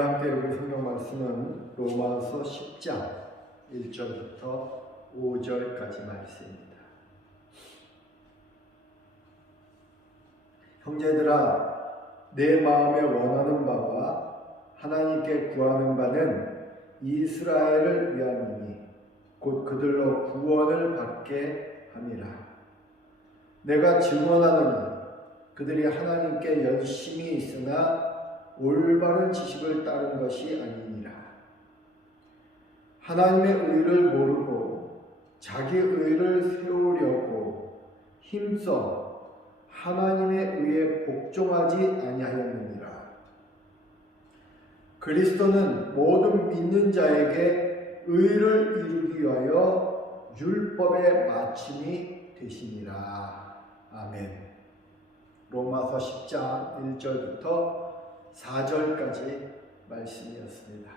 우리가 함께 읽은 성경 말씀은 로마서 10장 1절부터 5절까지 말씀입니다. 형제들아, 내 마음에 원하는 바와 하나님께 구하는 바는 이스라엘을 위함이니 곧 그들로 구원을 받게 함이라. 내가 증언하노니 그들이 하나님께 열심히 있으나 올바른 지식을 따른 것이 아니니라. 하나님의 의를 모르고 자기 의를 세우려고 힘써 하나님의 의에 복종하지 아니하였느니라. 그리스도는 모든 믿는 자에게 의를 이루기 위하여 율법의 마침이 되시니라. 아멘. 로마서 10장 1절부터 4절까지 말씀이었습니다.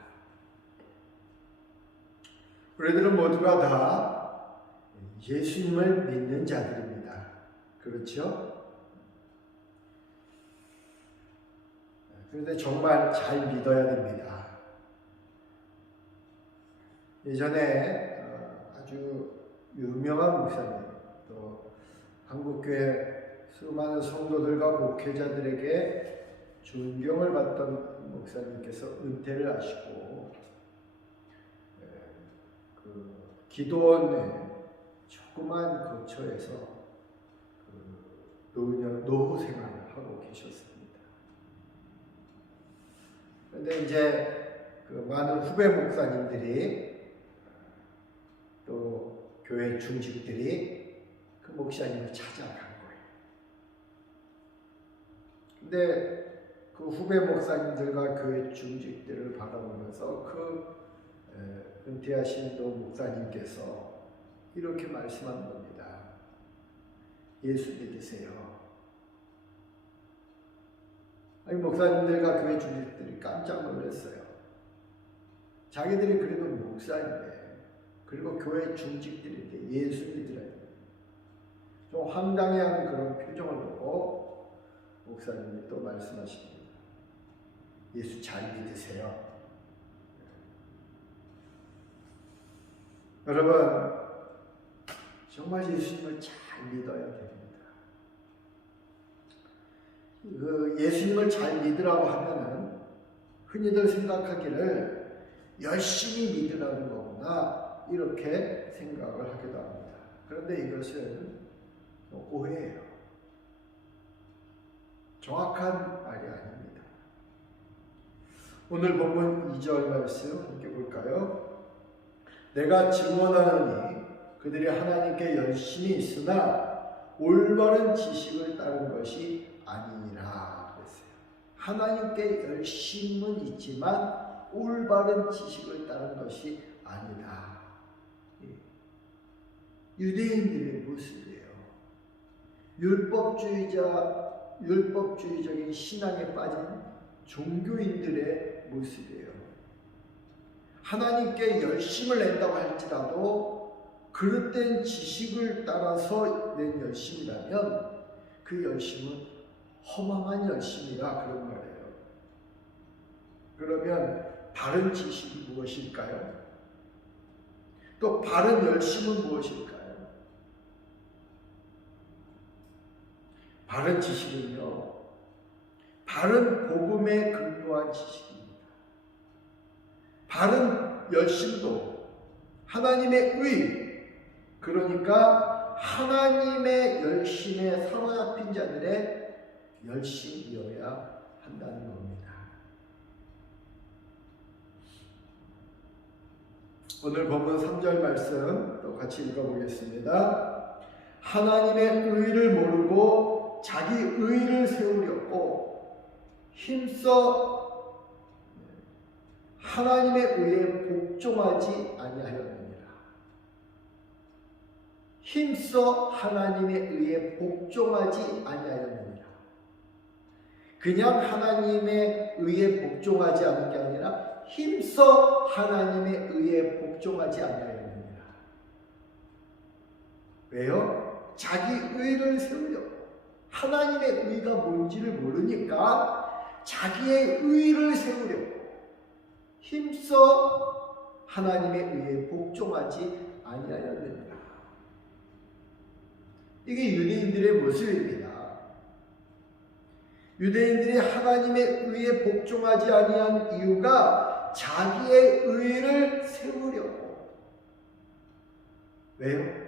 우리들은 모두가 다 예수님을 믿는 자들입니다. 그렇죠? 그런데 정말 잘 믿어야 됩니다. 예전에 아주 유명한 목사님, 또 한국교회 수많은 성도들과 목회자들에게 존경을 받던 목사님께서 은퇴를 하시고 그 기도원의 조그만 거처에서 노후 생활을 하고 계셨습니다. 그런데 이제 그 많은 후배 목사님들이 또 교회 중직들이 그 목사님을 찾아간 거예요. 근데 그 후배 목사님들과 교회 중직들을 바라보면서 그 은퇴하신 또 목사님께서 이렇게 말씀한 겁니다. 예수 믿으세요. 아니, 목사님들과 교회 중직들이 깜짝 놀랐어요. 자기들이 그래도 목사인데, 그리고 교회 중직들인데 예수 믿으라니. 좀 황당해하는 그런 표정을 보고 목사님이 또 말씀하십니다. 예수 잘 믿으세요. 여러분, 정말 예수님을 잘 믿어야 됩니다. 그 예수님을 잘 믿으라고 하면은 흔히들 생각하기를 열심히 믿으라는 거구나 이렇게 생각을 하기도 합니다. 그런데 이것은 오해예요. 정확한 말이 아닙니다. 오늘 본문 2절 말씀 함께 볼까요? 내가 증언하노니 그들이 하나님께 열심히 있으나 올바른 지식을 따른 것이 아니니라 그랬어요. 하나님께 열심은 있지만 올바른 지식을 따른 것이 아니다. 유대인들의 모습이에요. 율법주의적인 신앙에 빠진 종교인들의 모습이에요. 하나님께 열심을 낸다고 할지라도 그릇된 지식을 따라서 낸 열심이라면 그 열심은 허망한 열심이라 그런 말이에요. 그러면 바른 지식이 무엇일까요? 또 바른 열심은 무엇일까요? 바른 지식은요, 바른 복음에 근거한 지식입니다. 바른 열심도 하나님의 의, 그러니까 하나님의 열심에 사로잡힌 자들의 열심이어야 한다는 겁니다. 오늘 본문 3절 말씀 또 같이 읽어보겠습니다. 하나님의 의를 모르고 자기 의를 세우려고 힘써 하나님의 의에 복종하지 아니하였느니라. 힘써 하나님의 의에 복종하지 아니하였느니라. 그냥 하나님의 의에 복종하지 않은 게 아니라 힘써 하나님의 의에 복종하지 아니하였느니라. 왜요? 자기 의를 세우려고. 하나님의 의가 뭔지를 모르니까 자기의 의를 세우려고, 힘써 하나님의 의에 복종하지 아니하였느니라. 이게 유대인들의 모습입니다. 유대인들이 하나님의 의에 복종하지 아니한 이유가 자기의 의를 세우려고. 왜요?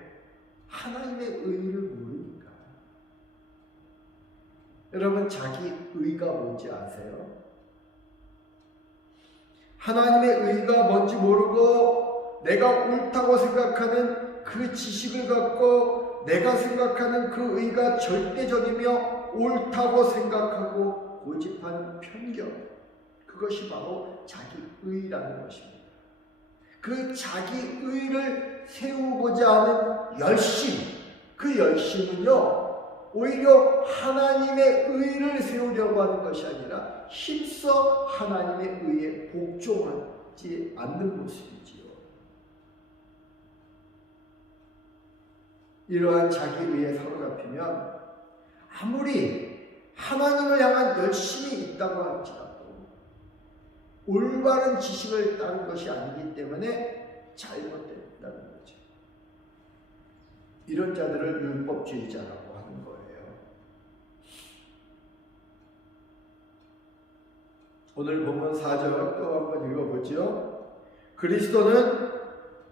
하나님의 의를 모르니까. 여러분, 자기 의가 뭔지 아세요? 하나님의 의가 뭔지 모르고 내가 옳다고 생각하는 그 지식을 갖고 내가 생각하는 그 의가 절대적이며 옳다고 생각하고 고집하는 편견, 그것이 바로 자기 의라는 것입니다. 그 자기 의를 세우고자 하는 열심, 그 열심은요 오히려 하나님의 의를 세우려고 하는 것이 아니라 힘써 하나님의 의에 복종하지 않는 모습이지요. 이러한 자기 의에 사로잡히면 아무리 하나님을 향한 열심이 있다고 할지라도 올바른 지식을 따른 것이 아니기 때문에 잘못됐다는 거죠. 이런 자들을 율법주의자라고 하는 거예요. 오늘 본문 4절 또 한번 읽어보죠. 그리스도는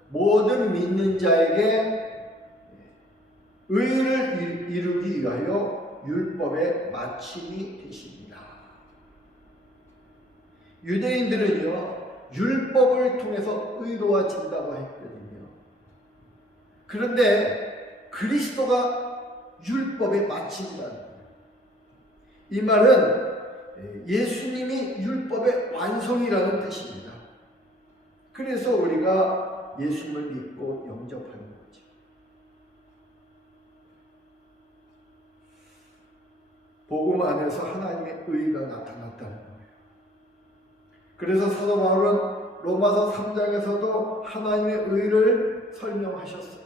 모든 믿는 자에게 의를 이루기 위하여 율법의 마침이 되십니다. 유대인들은요 율법을 통해서 의로워진다고 했거든요. 그런데 그리스도가 율법의 마침이라는 거예요. 이 말은 예수님이 율법의 완성이라는 뜻입니다. 그래서 우리가 예수님을 믿고 영접하는 거죠. 복음 안에서 하나님의 의가 나타났다는 거예요. 그래서 사도 바울은 로마서 3장에서도 하나님의 의를 설명하셨어요.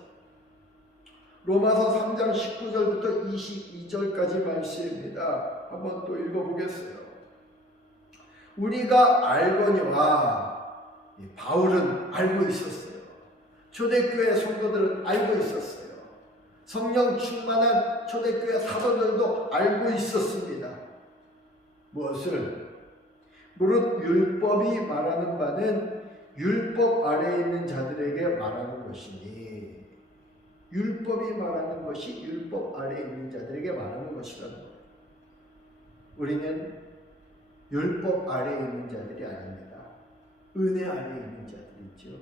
로마서 3장 19절부터 22절까지 말씀입니다. 한번 또 읽어보겠어요. 우리가 알거니와, 바울은 알고 있었어요. 초대교회 성도들은 알고 있었어요. 성령 충만한 초대교회 사도들도 알고 있었습니다. 무엇을? 무릇 율법이 말하는 바는 율법 아래에 있는 자들에게 말하는 것이니, 율법이 말하는 것이 율법 아래에 있는 자들에게 말하는 것이라는 거예요. 우리는 율법 아래에 있는 자들이 아닙니다. 은혜 아래에 있는 자들이죠.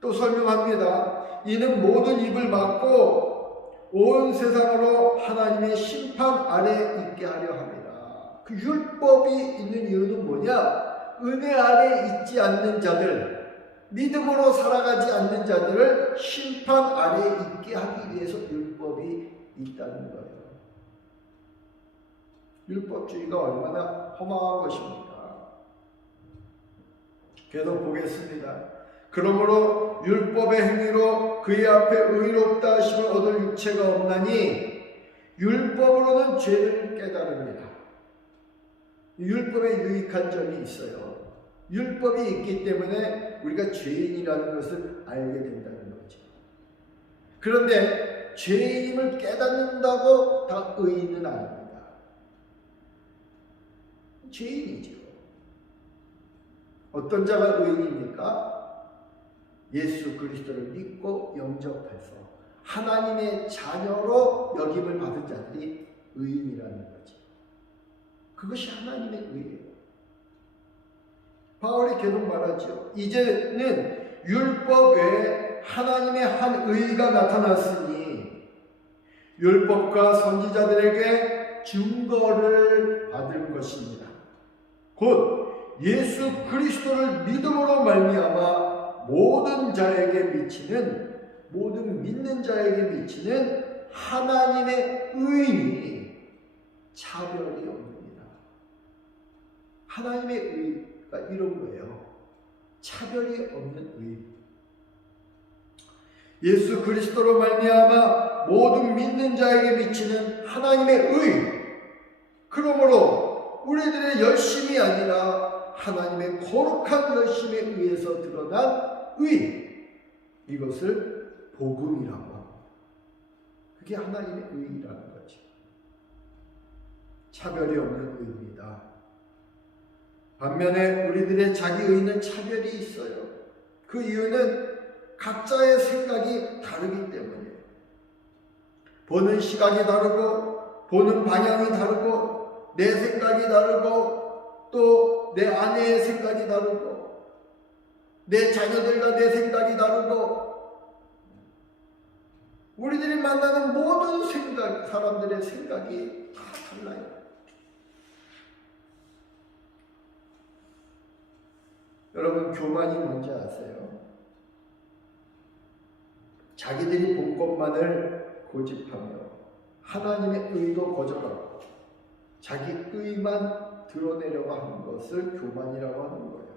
또 설명합니다. 이는 모든 입을 막고 온 세상으로 하나님의 심판 아래에 있게 하려 합니다. 그 율법이 있는 이유는 뭐냐? 은혜 아래에 있지 않는 자들, 믿음으로 살아가지 않는 자들을 심판 아래에 있게 하기 위해서 율법이 있다는 거예요. 율법주의가 얼마나 허망한 것입니까? 계속 보겠습니다. 그러므로 율법의 행위로 그의 앞에 의롭다 하심을 얻을 육체가 없나니 율법으로는 죄를 깨달습니다. 율법에 유익한 점이 있어요. 율법이 있기 때문에 우리가 죄인이라는 것을 알게 된다는 거죠. 그런데 죄인임을 깨닫는다고 다 의인은 아닙니다. 죄인이죠. 어떤 자가 의인입니까? 예수 그리스도를 믿고 영접해서 하나님의 자녀로 여김을 받은 자들이 의인이라는 거죠. 그것이 하나님의 의예요. 바울이 계속 말하죠. 이제는 율법 외에 하나님의 한 의가 나타났으니 율법과 선지자들에게 증거를 받을 것입니다. 곧 예수 그리스도를 믿음으로 말미암아 모든 자에게 미치는, 모든 믿는 자에게 미치는 하나님의 의인이 차별이 없습니다. 하나님의 의가 이런 거예요. 차별이 없는 의. 예수 그리스도로 말미암아 모든 믿는 자에게 미치는 하나님의 의. 그러므로 우리들의 열심이 아니라 하나님의 거룩한 열심에 의해서 드러난 의, 이것을 복음이라고 합니다. 그게 하나님의 의라는 거죠. 차별이 없는 의입니다. 반면에 우리들의 자기 의는 차별이 있어요. 그 이유는 각자의 생각이 다르기 때문이에요. 보는 시각이 다르고, 보는 방향이 다르고, 내 생각이 다르고, 또 내 아내의 생각이 다르고, 내 자녀들과 내 생각이 다르고, 우리들이 만나는 모든 사람들의 생각이 다 달라요. 여러분, 교만이 뭔지 아세요? 자기들이 본 것만을 고집하며 하나님의 의도 거절하고 자기 의만 드러내려고 하는 것을 교만이라고 하는 거예요.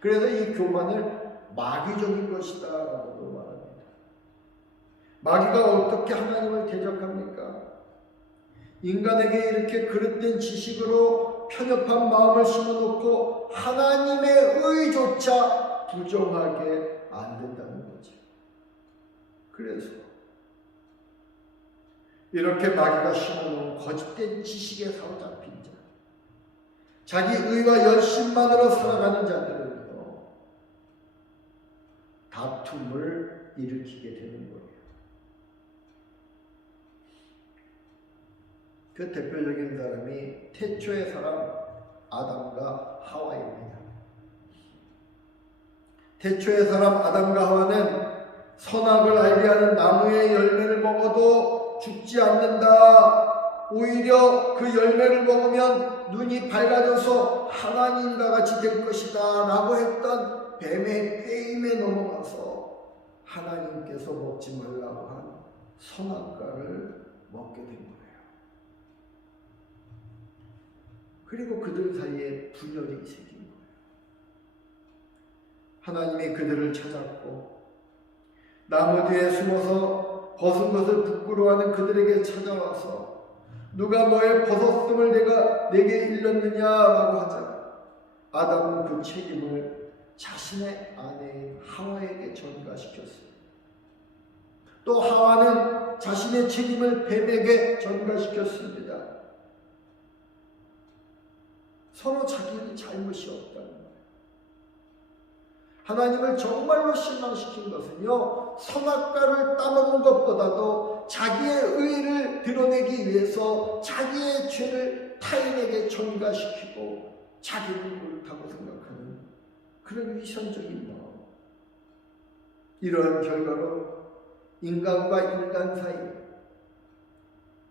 그래서 이 교만을 마귀적인 것이다 라고도 말합니다. 마귀가 어떻게 하나님을 대적합니까? 인간에게 이렇게 그릇된 지식으로 편협한 마음을 심어놓고 하나님의 의조차 부정하게 만든다는 거죠. 그래서 이렇게 마귀가 심어놓은 거짓된 지식에 사로잡힌 자, 자기 의와 열심만으로 살아가는 자들은요, 다툼을 일으키게 되는 거예요. 그 대표적인 사람이 태초의 사람 아담과 하와입니다. 태초의 사람 아담과 하와는 선악을 알게 하는 나무의 열매를 먹어도 죽지 않는다. 오히려 그 열매를 먹으면 눈이 밝아져서 하나님과 같이 될 것이다 라고 했던 뱀의 꾀임에 넘어가서 하나님께서 먹지 말라고 한 선악과를 먹게 된 거예요. 그리고 그들 사이에 분열이 생긴 거예요. 하나님이 그들을 찾았고 나무 뒤에 숨어서 벗은 것을 부끄러워하는 그들에게 찾아와서 누가 너의 벗었음을 내게 일렀느냐라고 하자 아담은 그 책임을 자신의 아내인 하와에게 전가시켰어요. 또 하와는 자신의 책임을 뱀에게 전가시켰습니다. 서로 자기는 잘못이 없다는 거예요. 하나님을 정말로 실망시킨 것은요, 선악과를 따먹은 것보다도 자기의 의를 드러내기 위해서 자기의 죄를 타인에게 전가시키고 자기는 옳다고 생각하는 그런 위선적인 마음. 이러한 결과로 인간과 인간 사이,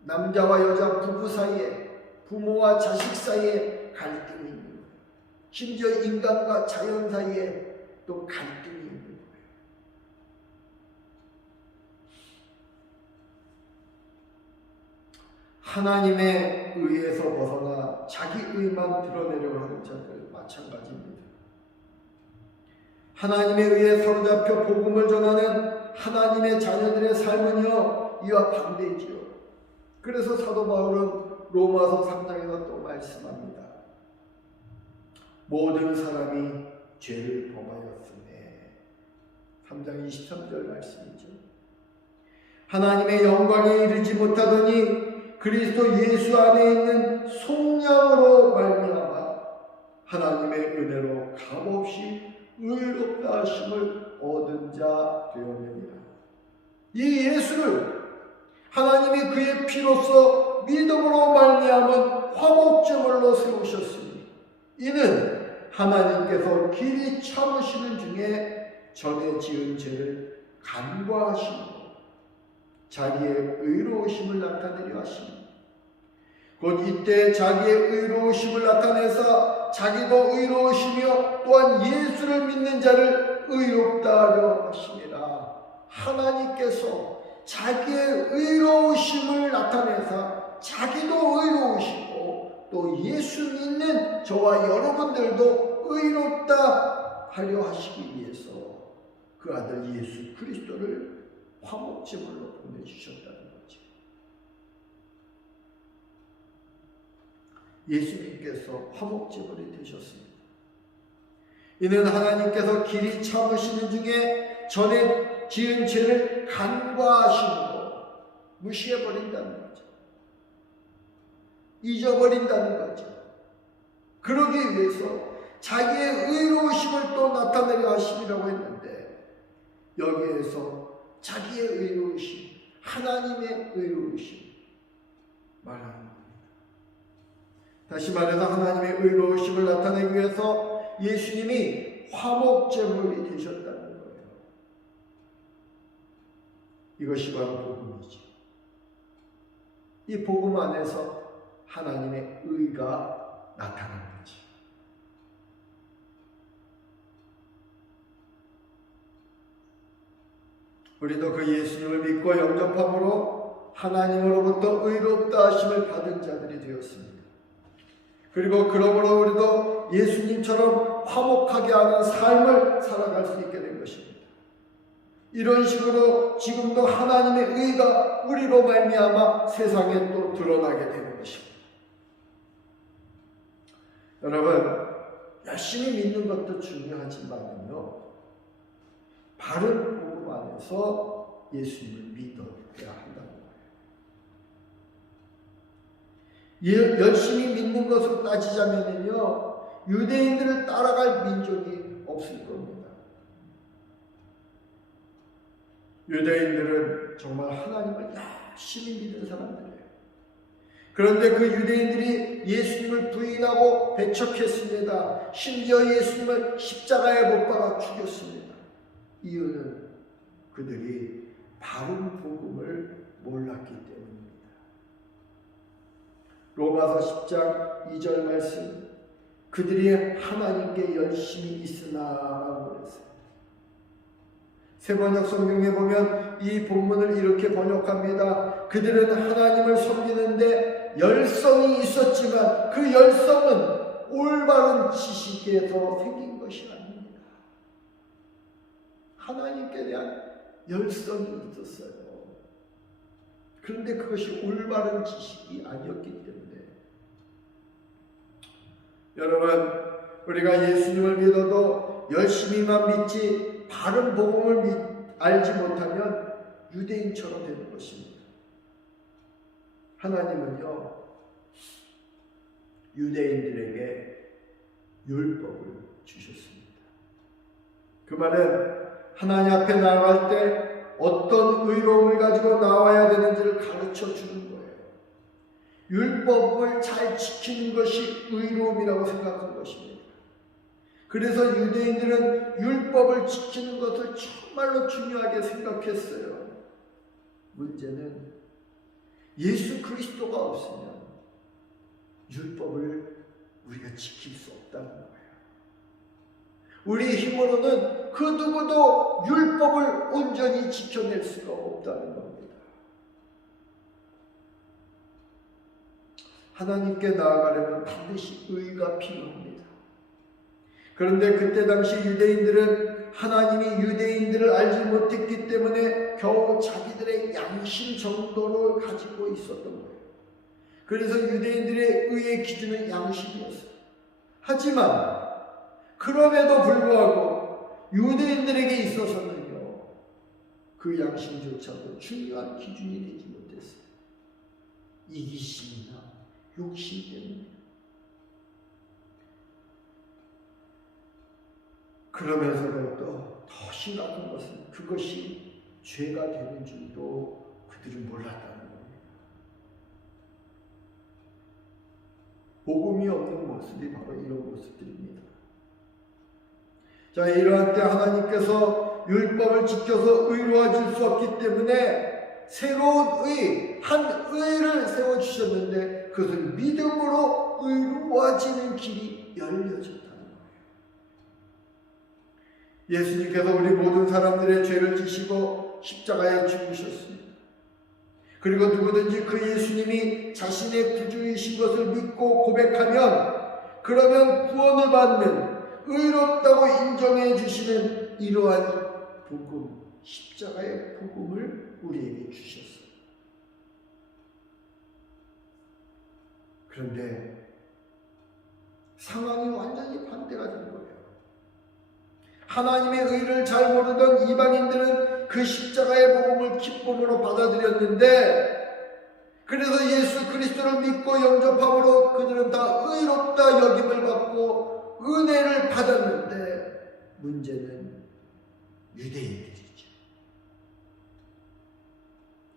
남자와 여자 부부 사이에, 부모와 자식 사이에 갈등이 있는 거예요. 심지어 인간과 자연 사이에 또 갈등이 있는 거예요. 하나님의 의에서 벗어나 자기 의만 드러내려고 하는 자들 마찬가지입니다. 하나님의 의에 사로잡혀 복음을 전하는 하나님의 자녀들의 삶은요, 이와 반대지요. 그래서 사도 바울은 로마서 3장에서 또 말씀합니다. 모든 사람이 죄를 범하였으네. 3장 23절 말씀이죠. 하나님의 영광에 이르지 못하더니 그리스도 예수 안에 있는 속량으로 말미암아 하나님의 은혜로 값없이 의롭다 하심을 얻은 자 되었느니라. 이 예수를 하나님이 그의 피로써 믿음으로 말미암은 화목제물로 세우셨으니 이는 하나님께서 길이 참으시는 중에 전에 지은 죄를 간과하시고 자기의 의로우심을 나타내려 하시니 곧 이때 자기의 의로우심을 나타내사 자기도 의로우시며 또한 예수를 믿는 자를 의롭다 하려 하시니라. 하나님께서 자기의 의로우심을 나타내사 자기도 의로우시고 또 예수 믿는 저와 여러분들도 의롭다 하려 하시기 위해서 그 아들 예수 그리스도를 화목제물로 보내주셨다는 거죠. 예수님께서 화목제물이 되셨습니다. 이는 하나님께서 길이 참으시는 중에 전에 지은 죄를 간과하심으로 무시해버린다는 거죠. 잊어버린다는 거죠. 그러기 위해서 자기의 의로우심을 또 나타내려 하심이라고 했는데, 여기에서 자기의 의로우심, 하나님의 의로우심 말하는 겁니다. 다시 말해서 하나님의 의로우심을 나타내기 위해서 예수님이 화목제물이 되셨다는 거예요. 이것이 바로 복음이죠. 이 복음 안에서 하나님의 의가 나타난 거죠. 우리도 그 예수님을 믿고 영접함으로 하나님으로부터 의롭다 하심을 받은 자들이 되었습니다. 그리고 그러므로 우리도 예수님처럼 화목하게 하는 삶을 살아갈 수 있게 된 것입니다. 이런 식으로 지금도 하나님의 의가 우리로 말미암아 세상에 또 드러나게 되는 것입니다. 여러분, 열심히 믿는 것도 중요하지만요, 바른 복음 안에서 예수님을 믿어야 한다는 거예요. 열심히 믿는 것으로 따지자면요, 유대인들을 따라갈 민족이 없을 겁니다. 유대인들은 정말 하나님을 열심히 믿는 사람들이에요. 그런데 그 유대인들이 예수님을 부인하고 배척했습니다. 심지어 예수님을 십자가에 못 박아 죽였습니다. 이유는 그들이 바른 복음을 몰랐기 때문입니다. 로마서 10장 2절 말씀, 그들이 하나님께 열심히 있으나라고 그랬어요. 세번역 성경에 보면 이 본문을 이렇게 번역합니다. 그들은 하나님을 섬기는데 열성이 있었지만 그 열성은 올바른 지식에서 생긴 것이 아닙니다. 하나님께 대한 열성이 있었어요. 그런데 그것이 올바른 지식이 아니었기 때문에, 여러분, 우리가 예수님을 믿어도 열심히만 믿지 바른 복음을 알지 못하면 유대인처럼 되는 것입니다. 하나님은요, 유대인들에게 율법을 주셨습니다. 그 말은 하나님 앞에 나아갈 때 어떤 의로움을 가지고 나와야 되는지를 가르쳐 주는 거예요. 율법을 잘 지키는 것이 의로움이라고 생각한 것입니다. 그래서 유대인들은 율법을 지키는 것을 정말로 중요하게 생각했어요. 문제는 예수 그리스도가 없으면 율법을 우리가 지킬 수 없다는 거예요. 우리 힘으로는 그 누구도 율법을 온전히 지켜낼 수가 없다는 겁니다. 하나님께 나아가려면 반드시 의가 필요합니다. 그런데 그때 당시 유대인들은 하나님이 유대인들을 알지 못했기 때문에 겨우 자기들의 양심 정도를 가지고 있었던 거예요. 그래서 유대인들의 의의 기준은 양심이었어요. 하지만 그럼에도 불구하고 유대인들에게 있어서는요, 그 양심조차도 중요한 기준이 되지 못했어요. 이기심이나 욕심 때문에. 그러면서도 더 심각한 것은 그것이 죄가 되는 줄도 그들은 몰랐다는 겁니다. 복음이 없는 모습이 바로 이런 모습들입니다. 자, 이러한 때 하나님께서 율법을 지켜서 의로워질 수 없기 때문에 새로운 의, 한 의를 세워주셨는데 그것을 믿음으로 의로워지는 길이 열려졌다는 거예요. 예수님께서 우리 모든 사람들의 죄를 지시고 십자가에 죽으셨습니다. 그리고 누구든지 그 예수님이 자신의 구주이신 것을 믿고 고백하면 그러면 구원을 받는, 의롭다고 인정해 주시는 이러한 복음, 십자가의 복음을 우리에게 주셨어요. 그런데 상황이 완전히 반대가 된 거예요. 하나님의 의를 잘 모르던 이방인들은 그 십자가의 복음을 기쁨으로 받아들였는데, 그래서 예수 그리스도를 믿고 영접함으로 그들은 다 의롭다 여김을 받고 은혜를 받았는데, 문제는 유대인들이죠.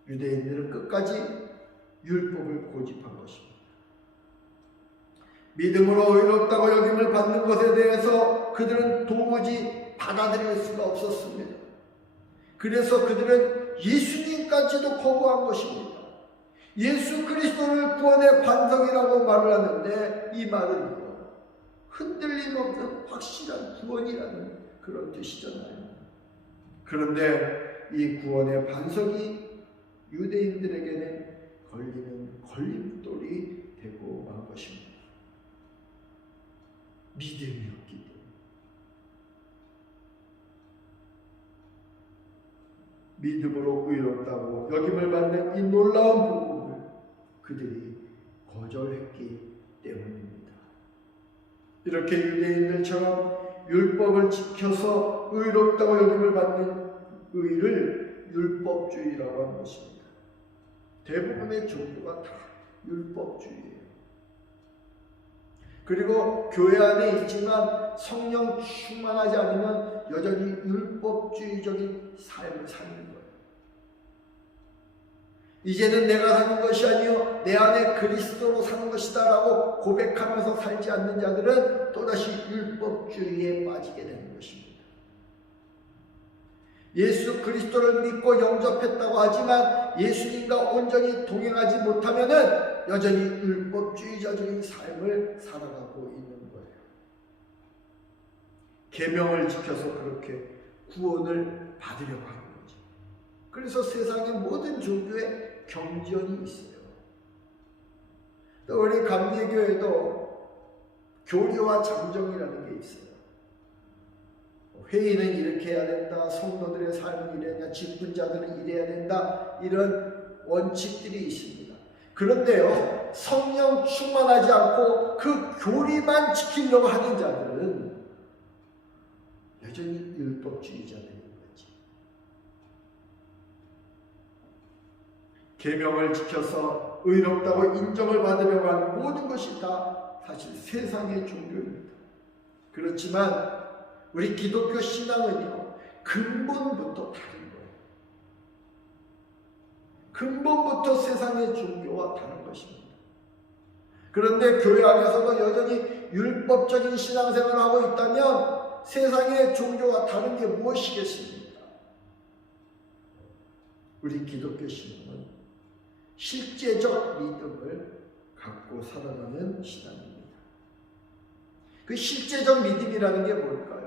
유대인들은 끝까지 율법을 고집한 것입니다. 믿음으로 의롭다고 여김을 받는 것에 대해서 그들은 도무지 받아들일 수가 없었습니다. 그래서 그들은 예수님까지도 거부한 것입니다. 예수 그리스도를 구원의 반석이라고 말을 하는데, 이 말은 흔들림 없는 확실한 구원이라는 그런 뜻이잖아요. 그런데 이 구원의 반석이 유대인들에게는 걸리는 걸림돌이 되고 만 것입니다. 믿음이었기 때문에. 믿음으로 의롭다고 여김을 받는 이 놀라운 복음을 그들이 거절했기 때문입니다. 이렇게 유대인들처럼 율법을 지켜서 의롭다고 여김을 받는 의를 율법주의라고 하는 것입니다. 대부분의 종교가 다 율법주의예요. 그리고 교회 안에 있지만 성령 충만하지 않으면 여전히 율법주의적인 삶을 사는 거예요. 이제는 내가 사는 것이 아니요 내 안에 그리스도로 사는 것이다 라고 고백하면서 살지 않는 자들은 또다시 율법주의에 빠지게 되는 것입니다. 예수 그리스도를 믿고 영접했다고 하지만 예수님과 온전히 동행하지 못하면은 여전히 율법주의자적인 삶을 살아가고 있는 거예요. 계명을 지켜서 그렇게 구원을 받으려고 하는 거죠. 그래서 세상의 모든 종교에 경전이 있어요. 또 우리 감리교회도 교리와 잠정이라는 게 있어요. 회의는 이렇게 해야 된다, 성도들의 삶은 이래야 된다, 직분자들은 이래야 된다, 이런 원칙들이 있습니다. 그런데요, 성령 충만하지 않고 그 교리만 지키려고 하는 자들은 여전히 율법주의자들인 거지. 계명을 지켜서 의롭다고 인정을 받으려고 하는 모든 것이 다 사실 세상의 종교입니다. 그렇지만 우리 기독교 신앙은요, 근본부터 다른 거예요. 근본부터 세상의 종교와 다른 것입니다. 그런데 교회 안에서도 여전히 율법적인 신앙생활을 하고 있다면 세상의 종교와 다른 게 무엇이겠습니까? 우리 기독교 신앙은 실제적 믿음을 갖고 살아가는 신앙입니다. 그 실제적 믿음이라는 게 뭘까요?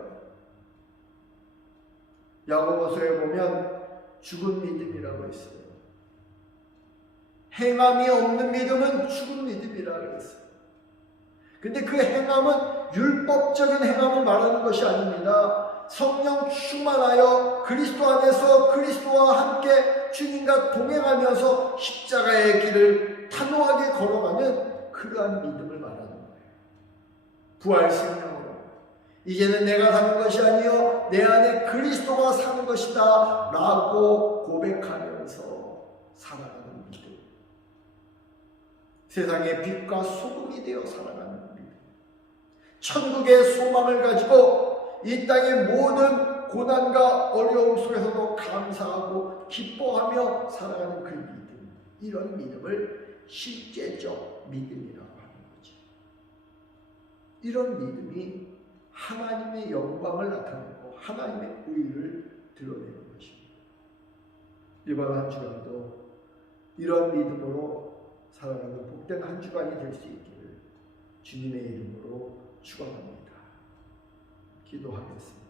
야고보서에 보면 죽은 믿음이라고 있어요. 행함이 없는 믿음은 죽은 믿음이라고 했어요. 근데 그 행함은 율법적인 행함을 말하는 것이 아닙니다. 성령 충만하여 그리스도 안에서 그리스도와 함께 주님과 동행하면서 십자가의 길을 단호하게 걸어가는 그러한 믿음을 말하는 거예요. 부활 생명으로 이제는 내가 사는 것이 아니요 내 안에 그리스도가 사는 것이다 라고 고백하면서 살아가는 믿음. 세상의 빛과 소금이 되어 살아가는 믿음. 천국의 소망을 가지고 이 땅의 모든 고난과 어려움 속에서도 감사하고 기뻐하며 살아가는 그 믿음. 이런 믿음을 실제적 믿음이라고 하는 거죠. 이런 믿음이 하나님의 영광을 나타내고 하나님의 의를 드러내는 것입니다. 이번 한 주간도 이런 믿음으로 살아가는 복된 한 주간이 될 수 있기를 주님의 이름으로 축원합니다. 기도하겠습니다.